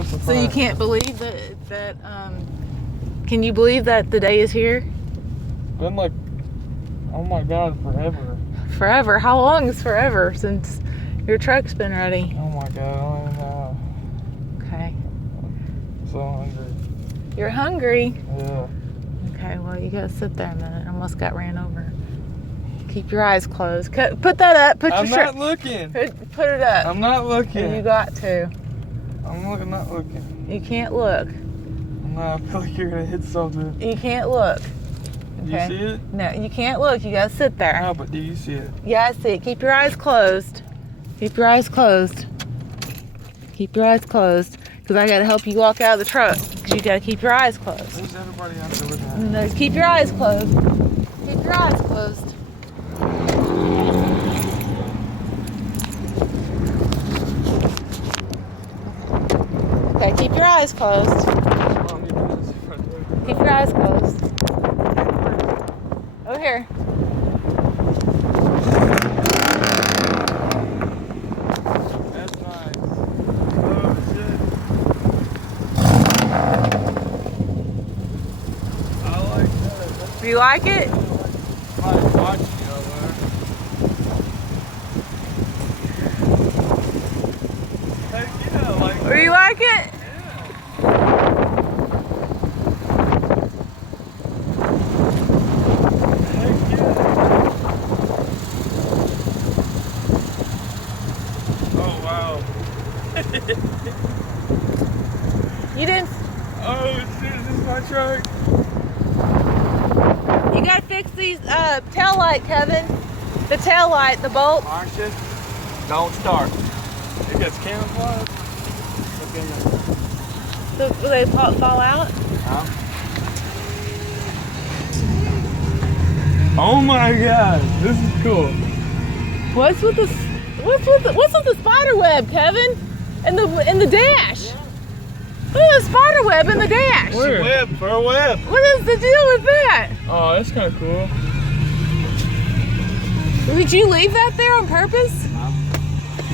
us a So you can't believe that can you believe that the day is here? Been like, oh my God, forever. Forever? How long is forever since your truck's been ready? Oh my God, I don't even know. Okay. I'm so hungry. You're hungry? Yeah. Okay, well, you gotta sit there a minute. I almost got ran over. Keep your eyes closed. Put that up. Put your I'm shirt. not looking. Put it up. I'm not looking. You got to. I'm not looking. You can't look. No, I feel like you're gonna hit something. You can't look. Do you see it? No, you can't look. You gotta sit there. No, but do you see it? Yeah, I see it. Keep your eyes closed. Keep your eyes closed. Keep your eyes closed. Because I gotta help you walk out of the truck. Because you gotta keep your eyes closed. Who's everybody out there with that? No, keep your eyes closed. Keep your eyes closed. Okay, keep your eyes closed. Keep your eyes closed. Over here. That's nice. Oh shit. I like that. Do you like it? I'm watching you over there. Heck yeah, I like that. Do you like it? You didn't. Oh shit, is this my truck? You gotta fix these tail light, Kevin. The tail light, the bolt. Marcia, don't start. It gets camouflage. Look in there. Will they fall out? Huh? Oh my God, this is cool. What's with the spider web, Kevin? In the dash. Look at the spider web in the dash. Where? Web for a web. What is the deal with that? Oh, that's kind of cool. Did you leave that there on purpose?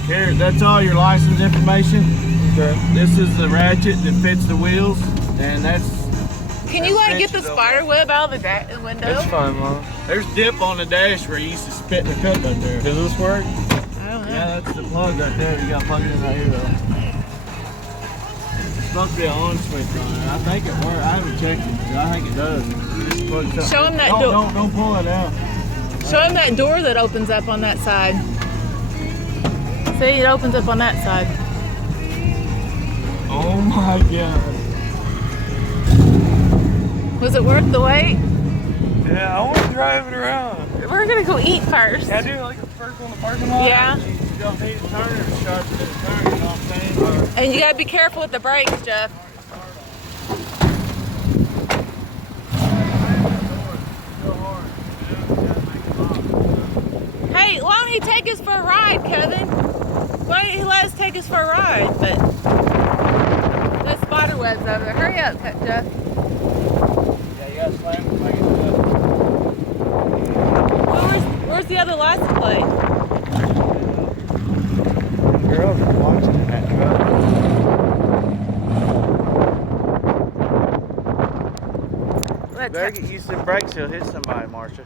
Here, that's all your license information. Okay. This is the ratchet that fits the wheels, and that's. Can you like get the spider web out of the window? It's fine, Mom. There's dip on the dash where you used to spit in the cup right there. Does this work? I don't know. Yeah, that's the plug right there. You got to plug it in right here though. It's supposed to be an on switch on it. I think it works. I haven't checked it, but I think it does. Just plug something. Show him that door. Don't pull it out. Show him that door that opens up on that side. See, it opens up on that side. Oh my God. Was it worth the wait? Yeah, I want to drive it around. We're gonna go eat first. Can I do like a circle in the parking lot? Yeah. You don't need to turn it sharp to the turn, you know what I'm saying? And you gotta be careful with the brakes, Jeff. Hey, why don't he take us for a ride, Kevin? Why don't he let us take us for a ride? But the spider web's over there. Hurry up, Jeff. Yeah, you gotta slam it, make it up. Where's the other license plate? Girls are watching in that truck. Better get used to the brakes, he'll hit somebody, Marcia.